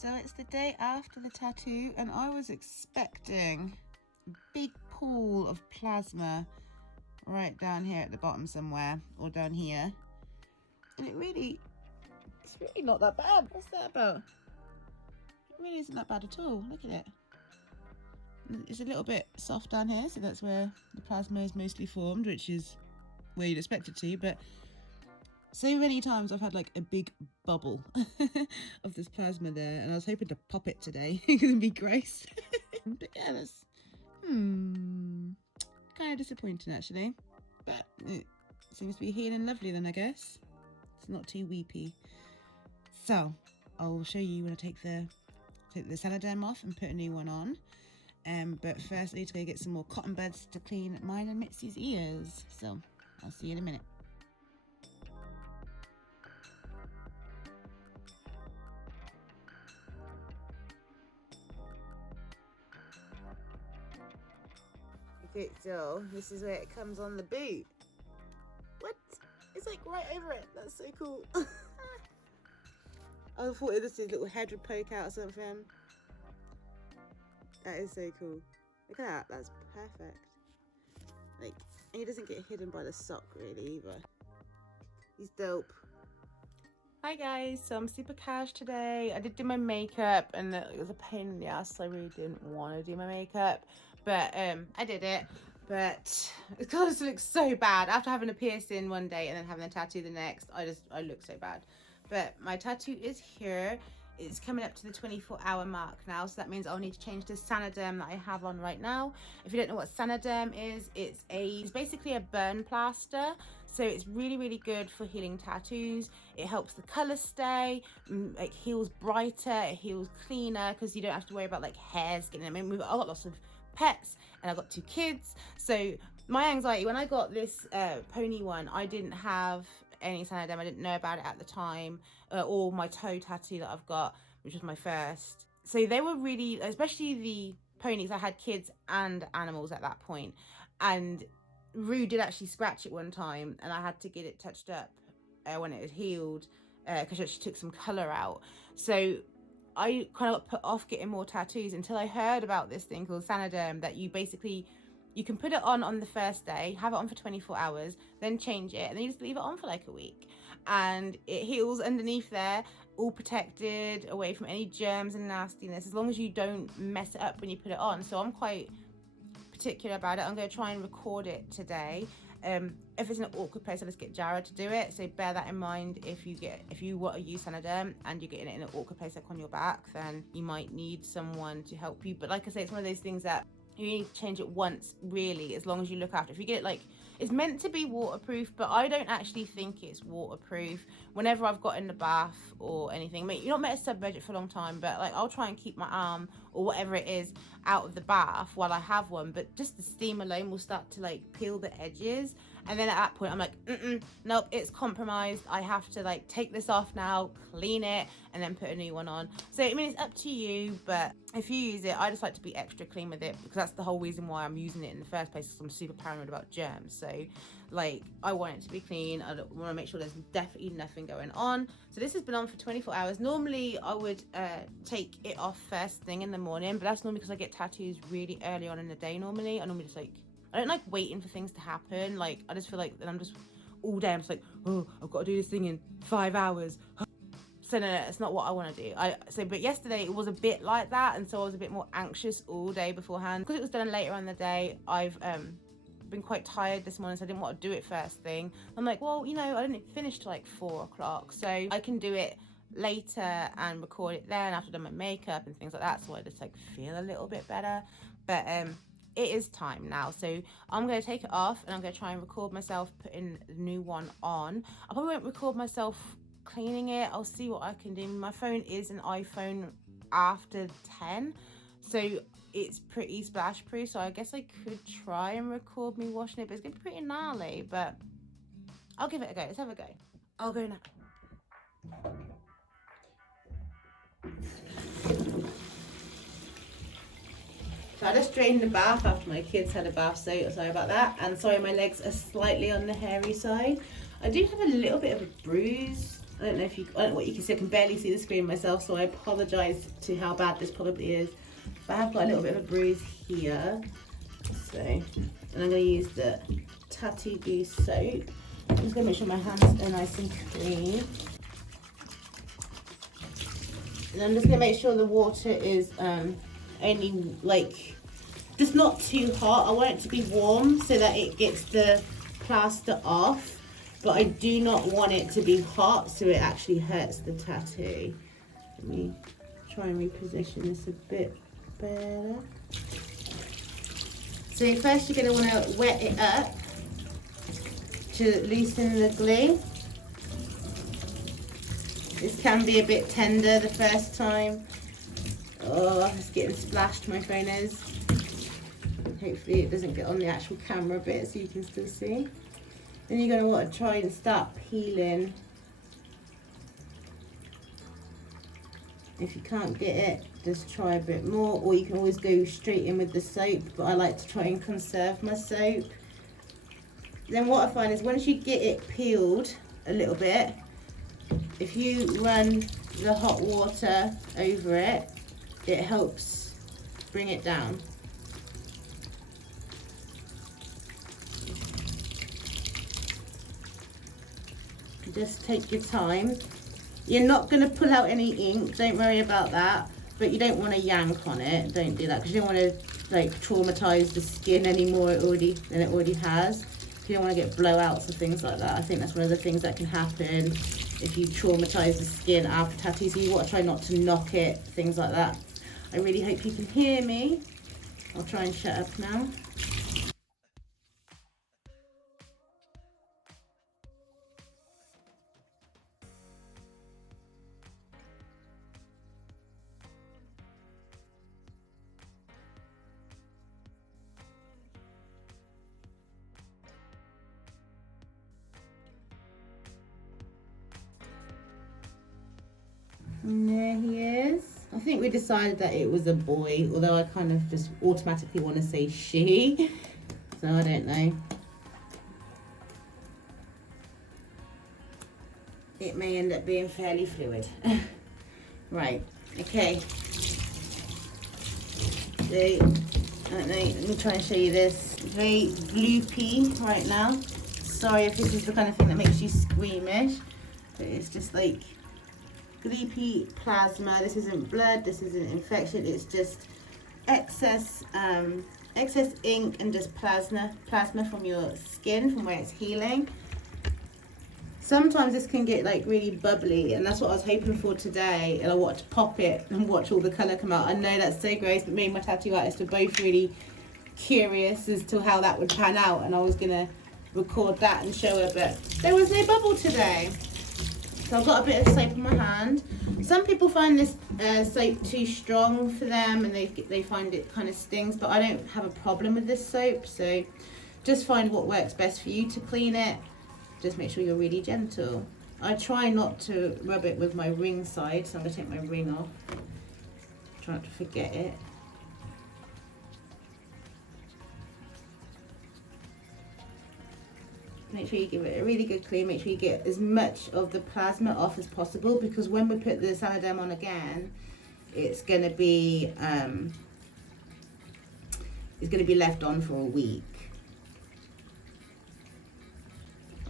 So it's the day after the tattoo and I was expecting a big pool of plasma right down here at the bottom somewhere, or down here. And it's really not that bad. What's that about? It really isn't that bad at all. Look at it. It's a little bit soft down here, so that's where the plasma is mostly formed, which is where you'd expect it to, but so many times I've had like a big bubble of this plasma there, and I was hoping to pop it today because it'd be gross. But yeah, that's kind of disappointing actually, but it seems to be healing lovely then, I guess. It's not too weepy. So I'll show you when I take the Saniderm off and put a new one on. But first I need to go get some more cotton buds to clean mine and Mitzi's ears. So I'll see you in a minute. Okay, so this is where it comes on the boot. What? It's like right over it. That's so cool. I thought this little head would poke out or something. That is so cool. Look at that. That's perfect. Like, and he doesn't get hidden by the sock really either. He's dope. Hi guys, so I'm super cash today. I did do my makeup and it was a pain in the ass, so I really didn't want to do my makeup. But I did it. But it kind of looks so bad. After having a piercing one day and then having a tattoo the next, I look so bad. But my tattoo is here. It's coming up to the 24-hour mark now, so that means I'll need to change the Saniderm that I have on right now. If you don't know what Saniderm is, it's basically a burn plaster. So it's really, really good for healing tattoos. It helps the colour stay, it heals brighter, it heals cleaner, because you don't have to worry about like hairs getting them. I mean, we've got lots of pets and I've got 2 kids. So my anxiety, when I got this pony one, I didn't have any Saniderm. I didn't know about it at the time, or my toe tattoo that I've got, which was my first. So they were really, especially the ponies, I had kids and animals at that point, and Rue did actually scratch it one time and I had to get it touched up when it was healed, because she took some colour out. So I kind of got put off getting more tattoos until I heard about this thing called Saniderm, that you can put it on the first day, have it on for 24 hours, then change it, and then you just leave it on for like a week. And it heals underneath there, all protected, away from any germs and nastiness, as long as you don't mess it up when you put it on. So I'm quite particular about it. I'm going to try and record it today. If it's an awkward place, I'll just get Jared to do it. So bear that in mind. If you want to use Saniderm and you're getting it in an awkward place like on your back, then you might need someone to help you. But like I say, it's one of those things that you need to change it once, really, as long as you look after. If you get it, like, it's meant to be waterproof, but I don't actually think it's waterproof. Whenever I've got in the bath or anything, I mean, you're not meant to submerge it for a long time, but like, I'll try and keep my arm or whatever it is out of the bath while I have one. But just the steam alone will start to like peel the edges, and then at that point I'm like, nope, it's compromised. I have to like take this off now, clean it, and then put a new one on. So I mean, it's up to you, but if you use it, I just like to be extra clean with it, because that's the whole reason why I'm using it in the first place, because I'm super paranoid about germs. So like, I want it to be clean. I want to make sure there's definitely nothing going on. So this has been on for 24 hours. Normally I would take it off first thing in the morning, but that's normally because I get tattoos really early on in the day. Normally I just like, I don't like waiting for things to happen. Like, I just feel like, then I'm just all day I'm just like, oh, I've got to do this thing in 5 hours. So no, it's not what I want to do. But yesterday it was a bit like that, and so I was a bit more anxious all day beforehand. Because it was done later on in the day, I've been quite tired this morning, so I didn't want to do it first thing. I'm like, well, you know, I didn't finish till like 4 o'clock, so I can do it later and record it then after I've done my makeup and things like that, so I just like feel a little bit better. But it is time now, so I'm going to take it off and I'm going to try and record myself putting the new one on. I probably won't record myself cleaning it. I'll see what I can do. My phone is an iPhone after 10, so it's pretty splash proof, so I guess I could try and record me washing it, but it's gonna be pretty gnarly. But I'll give it a go. Let's have a go. I'll go now. So I just drained the bath after my kids had a bath, so sorry about that. And sorry, my legs are slightly on the hairy side. I do have a little bit of a bruise I don't know what you can see. I can barely see the screen myself, so I apologise to how bad this probably is. But I have got a little bit of a bruise here. So, and I'm going to use the Tattoo Goo soap. I'm just going to make sure my hands are nice and clean. And I'm just going to make sure the water is only like, just not too hot. I want it to be warm so that it gets the plaster off. But I do not want it to be hot so it actually hurts the tattoo. Let me try and reposition this a bit better. So first you're going to want to wet it up to loosen the glue. This can be a bit tender the first time. Oh, it's getting splashed, my phone is. Hopefully it doesn't get on the actual camera bit so you can still see. Then you're going to want to try and start peeling. If you can't get it, just try a bit more, or you can always go straight in with the soap, but I like to try and conserve my soap. Then what I find is once you get it peeled a little bit, if you run the hot water over it, it helps bring it down. Just take your time. You're not going to pull out any ink, don't worry about that, but you don't want to yank on it. Don't do that because you don't want to like traumatize the skin anymore than it already has. You don't want to get blowouts or things like that. I think that's one of the things that can happen if you traumatize the skin after tattoos. So you want to try not to knock it, things like that. I really hope you can hear me. I'll try and shut up now. And there he is. I think we decided that it was a boy, although I kind of just automatically want to say she. So I don't know. It may end up being fairly fluid. Right, okay. So, I don't know, let me try and show you this. Very gloopy right now. Sorry if this is the kind of thing that makes you squeamish, but it's just like gloopy plasma. This isn't blood, this isn't infection, it's just excess ink and just plasma from your skin, from where it's healing. Sometimes this can get like really bubbly, and that's what I was hoping for today, and I wanted to pop it and watch all the colour come out. I know that's so gross, but me and my tattoo artist were both really curious as to how that would pan out, and I was gonna record that and show her, but there was no bubble today. So I've got a bit of soap in my hand. Some people find this soap too strong for them, and they find it kind of stings, but I don't have a problem with this soap. So just find what works best for you to clean it. Just make sure you're really gentle. I try not to rub it with my ring side, so I'm going to take my ring off. Try not to forget it. Make sure you give it a really good clean. Make sure you get as much of the plasma off as possible, because when we put the Saniderm on again, it's going to be left on for a week.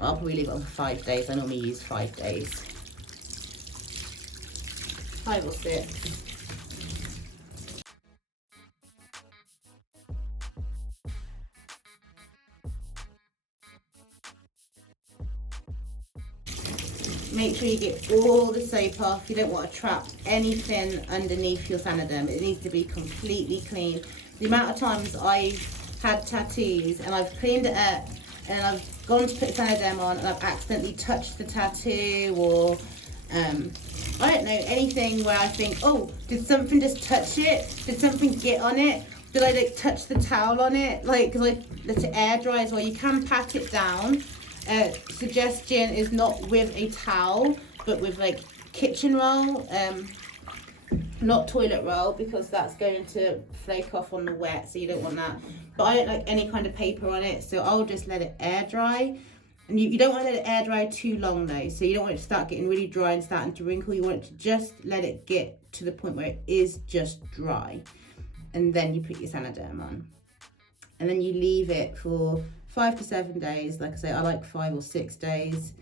I'll probably leave it on for 5 days. I normally use 5 days. 5 or 6. Make sure you get all the soap off. You don't want to trap anything underneath your Saniderm. It needs to be completely clean. The amount of times I've had tattoos and I've cleaned it up and I've gone to put Saniderm on and I've accidentally touched the tattoo, or I don't know, anything where I think, oh, did something just touch it? Did something get on it? Did I like touch the towel on it? Like, because I let it air dry as well. You can pat it down. Suggestion is not with a towel, but with like kitchen roll, not toilet roll, because that's going to flake off on the wet, so you don't want that. But I don't like any kind of paper on it, so I'll just let it air dry. And you don't want to let it air dry too long though. So you don't want it to start getting really dry and starting to wrinkle. You want it to just let it get to the point where it is just dry. And then you put your Saniderm on. And then you leave it for 5 to 7 days. Like I say, I like 5 or 6 days.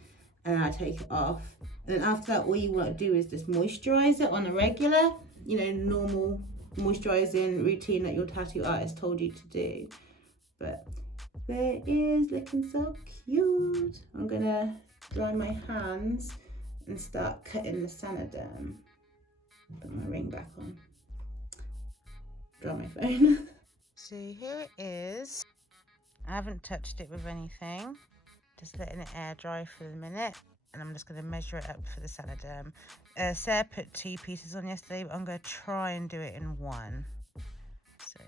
And I take it off. And then after that, all you want to do is just moisturize it on a regular, normal moisturizing routine that your tattoo artist told you to do. But there it is, looking so cute. I'm gonna dry my hands and start cutting the Saniderm. Put my ring back on. Dry my phone. So here it is. I haven't touched it with anything. Just letting it air dry for a minute. And I'm just going to measure it up for the Saniderm. Sarah put 2 pieces on yesterday, but I'm going to try and do it in 1. So,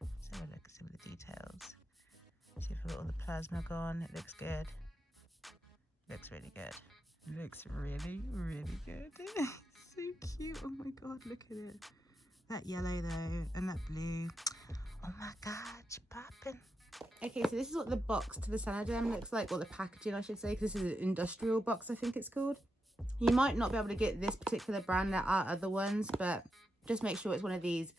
let's have a look at some of the details. See if we've got all the plasma gone. It looks good. Looks really good. Looks really, really good. So cute. Oh my god, look at it. That yellow though, and that blue. Oh my god, it's popping. Okay, so this is what the box to the Saniderm looks like, or the packaging I should say, because this is an industrial box I think it's called. You might not be able to get this particular brand, there are other ones, but just make sure it's one of these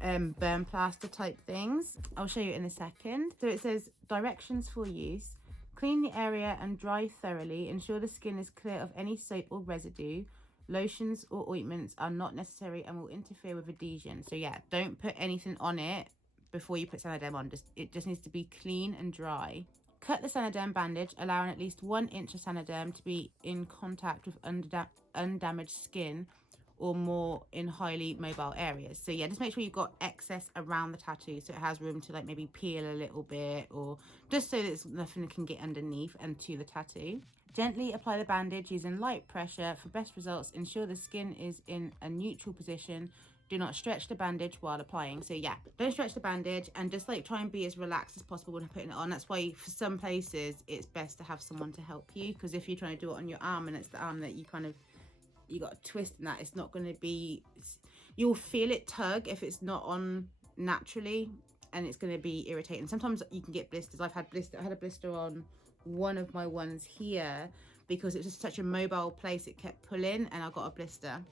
burn plaster type things. I'll show you in a second. So it says directions for use. Clean the area and dry thoroughly. Ensure the skin is clear of any soap or residue. Lotions or ointments are not necessary and will interfere with adhesion. So yeah, don't put anything on it before you put Saniderm on. It just needs to be clean and dry. Cut the Saniderm bandage, allowing at least 1 inch of Saniderm to be in contact with undamaged skin or more in highly mobile areas. So yeah, just make sure you've got excess around the tattoo so it has room to like maybe peel a little bit, or just so that nothing can get underneath and to the tattoo. Gently apply the bandage using light pressure. For best results, ensure the skin is in a neutral position. Do not stretch the bandage while applying. So yeah, don't stretch the bandage, and just like try and be as relaxed as possible when putting it on. That's why for some places it's best to have someone to help you, because if you're trying to do it on your arm and it's the arm that you got a twist in that, it's not going to be, you'll feel it tug if it's not on naturally, and it's going to be irritating. Sometimes you can get blisters. I had a blister on one of my ones here because it was just such a mobile place, it kept pulling and I got a blister.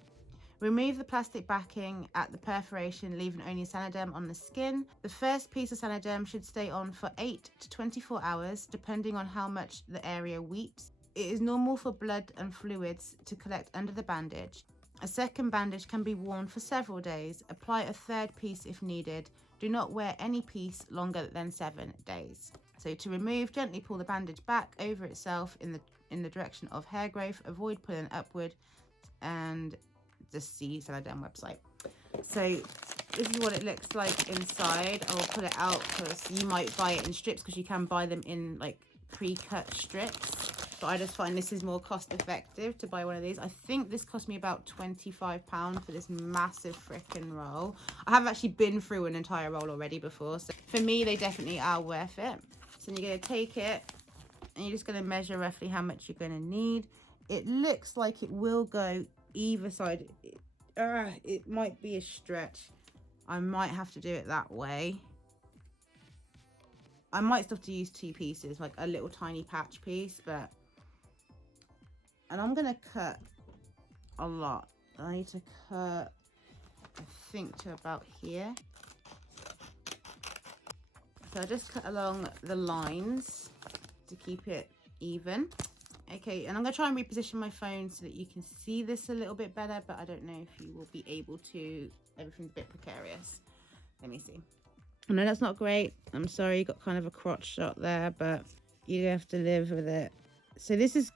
Remove the plastic backing at the perforation, leaving only Saniderm on the skin. The first piece of Saniderm should stay on for 8 to 24 hours, depending on how much the area weeps. It is normal for blood and fluids to collect under the bandage. A second bandage can be worn for several days. Apply a third piece if needed. Do not wear any piece longer than 7 days. So to remove, gently pull the bandage back over itself in the direction of hair growth. Avoid pulling upward, and just see Saniderm website. So this is what it looks like inside. I will put it out because you might buy it in strips, because you can buy them in like pre-cut strips. But I just find this is more cost effective to buy one of these. I think this cost me about £25 for this massive freaking roll. I have actually been through an entire roll already before, so for me they definitely are worth it. So you're going to take it and you're just going to measure roughly how much you're going to need. It looks like it will go either side. It might be a stretch. I might have to do it that way. I might still have to use 2 pieces, like a little tiny patch piece, but, and I'm gonna cut a lot. I need to cut, I think, to about here. So I just cut along the lines to keep it even. Okay, and I'm going to try and reposition my phone so that you can see this a little bit better, but I don't know if you will be able to. Everything's a bit precarious. Let me see. I know that's not great. I'm sorry, you got kind of a crotch shot there, but you have to live with it. So this is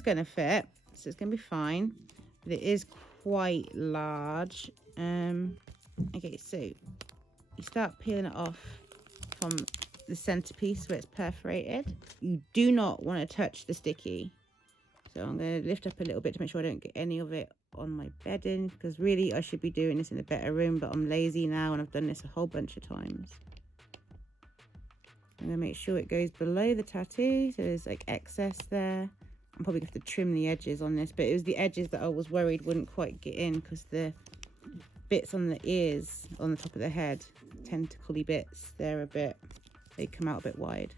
going to fit, so it's going to be fine, but it is quite large. Okay, so you start peeling it off from the centerpiece where it's perforated. You do not want to touch the sticky, so I'm going to lift up a little bit to make sure I don't get any of it on my bedding, because really I should be doing this in a better room, but I'm lazy now and I've done this a whole bunch of times. I'm going to make sure it goes below the tattoo, so there's like excess there. I'm probably going to have to trim the edges on this, but it was the edges that I was worried wouldn't quite get in, because the bits on the ears on the top of the head, tentacly bits, they come out a bit wide.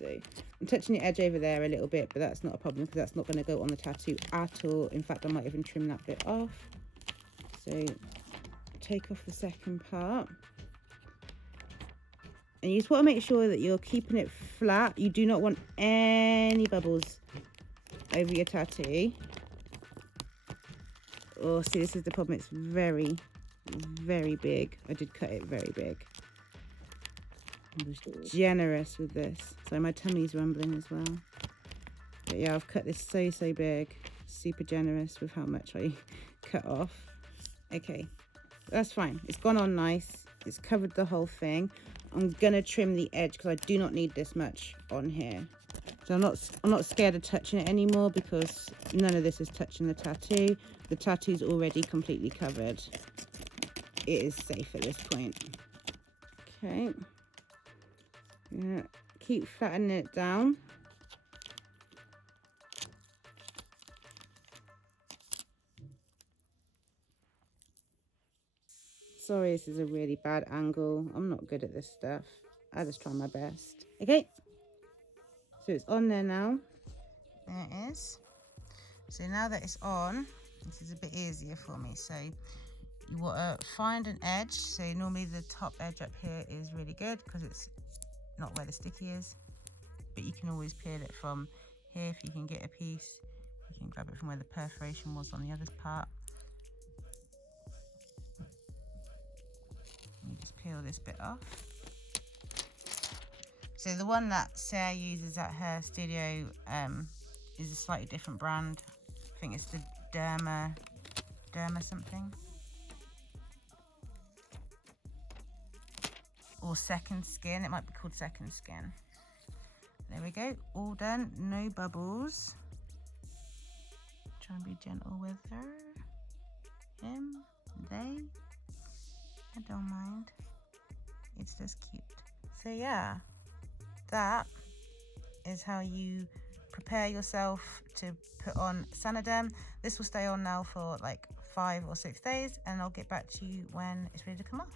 So I'm touching the edge over there a little bit, but that's not a problem because that's not going to go on the tattoo at all. In fact, I might even trim that bit off. So take off the second part. And you just want to make sure that you're keeping it flat. You do not want any bubbles over your tattoo. Oh, see, this is the problem. It's very, very big. I did cut it very big. I was generous with this. So my tummy's rumbling as well. But yeah, I've cut this so big. Super generous with how much I cut off. Okay, that's fine. It's gone on nice. It's covered the whole thing. I'm gonna trim the edge because I do not need this much on here. So I'm not scared of touching it anymore because none of this is touching the tattoo. The tattoo's already completely covered. It is safe at this point. Okay. Yeah. Keep flattening it down. Sorry, this is a really bad angle. I'm not good at this stuff. I just try my best. Okay. So it's on there now. There it is. So now that it's on, this is a bit easier for me. So you want to find an edge. So normally the top edge up here is really good because it's not where the sticky is. But you can always peel it from here if you can get a piece. You can grab it from where the perforation was on the other part. You just peel this bit off. So the one that Sarah uses at her studio is a slightly different brand. I think it's the Derma something. Or Second Skin, it might be called Second Skin. There we go, all done, no bubbles. Try and be gentle with her. Him, they, I don't mind. It's just cute. So yeah, that is how you prepare yourself to put on Saniderm. This will stay on now for like 5 or 6 days and I'll get back to you when it's ready to come off.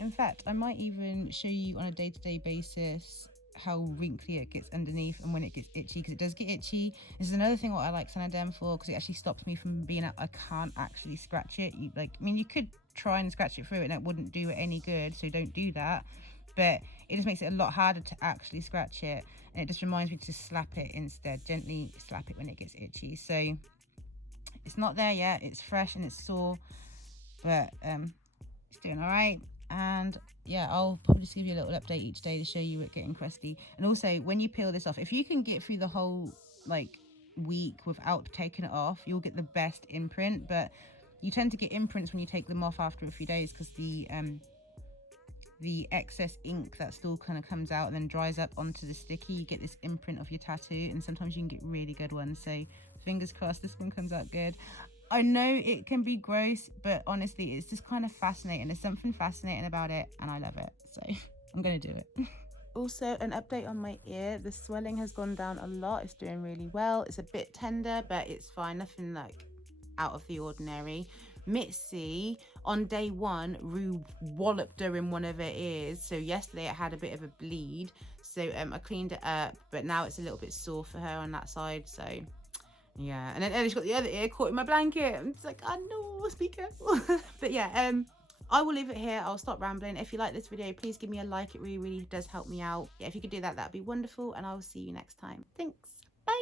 In fact, I might even show you on a day-to-day basis how wrinkly it gets underneath and when it gets itchy, because it does get itchy. This is another thing what I like Saniderm for, because it actually stops me from being I can't actually scratch it. You could try and scratch it through it and it wouldn't do it any good, so don't do that. But it just makes it a lot harder to actually scratch it, and it just reminds me to slap it instead. Gently slap it when it gets itchy. So it's not there yet, it's fresh and it's sore, but it's doing all right. And yeah, I'll probably just give you a little update each day to show you it getting crusty. And also, when you peel this off, if you can get through the whole week without taking it off, you'll get the best imprint. But you tend to get imprints when you take them off after a few days, because the excess ink that still kind of comes out and then dries up onto the sticky, you get this imprint of your tattoo, and sometimes you can get really good ones. So fingers crossed this one comes out good. I know it can be gross, but honestly, it's just kind of fascinating. There's something fascinating about it, and I love it. So I'm going to do it. Also, an update on my ear. The swelling has gone down a lot. It's doing really well. It's a bit tender, but it's fine. Nothing out of the ordinary. Mitzi, on day 1, Rue walloped her in one of her ears. So yesterday it had a bit of a bleed. So I cleaned it up, but now it's a little bit sore for her on that side. So yeah, and then Ellie's got the other ear caught in my blanket. I'm just like, oh no, be careful. But yeah, I will leave it here. I'll stop rambling. If you like this video, please give me a like. It really, really does help me out. Yeah, if you could do that, that'd be wonderful. And I will see you next time. Thanks. Bye.